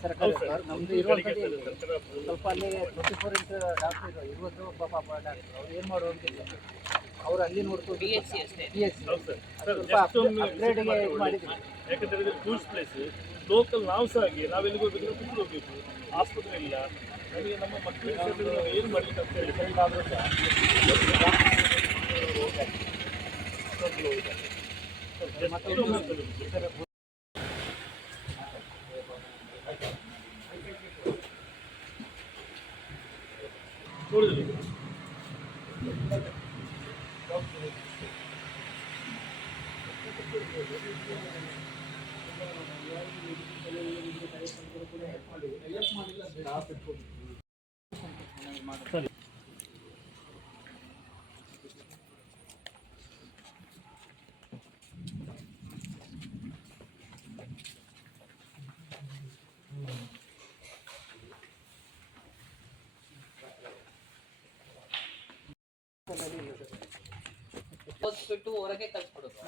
ಸರ್ಕಾರ ಇರುವಂಥದ್ದು ಸ್ವಲ್ಪ ಅಲ್ಲಿ ಟ್ವೆಂಟಿ ಫೋರ್ ಇಂಟು ಡಾಕ್ಟರ್ ಇರುವುದು ಪಾಪ ಡಾಕ್ಟರ್ ಅವ್ರು ಏನು ಮಾಡುವಂತಿಲ್ಲ ಅವ್ರು ಅಲ್ಲಿ ನೋಡ್ಕೊಂಡು ಬಿ ಎಸ್ ಸಿ ಅಷ್ಟೇ. ಸ್ವಲ್ಪ ಅಪ್ಗ್ರೇಡ್ಗೆ ಇದು ಟೂರಿಸ್ಟ್ ಪ್ಲೇಸ್ ಲೋಕಲ್ ನಾವು ಸಹ ಹಾಗೆ. ನಾವೆಲ್ಲಿಗೆ ಹೋಗ್ಬೇಕಾದ್ರೆ ಕುತ್ಕೊಂಡು ಹೋಗ್ಬೇಕು. ಆಸ್ಪತ್ರೆ ಇಲ್ಲ. ನಮಗೆ ನಮ್ಮ ಮಕ್ಕಳಿಗೆ ಏನು ಮಾಡಬೇಕಂತ ಅಂತ ಹೇಳಿ. ಸರಿ ಆದರೂ ಸಹ ಸರಿ ಹೊರಗೆ ಕಳ್ಸ್ಬಿಡೋದು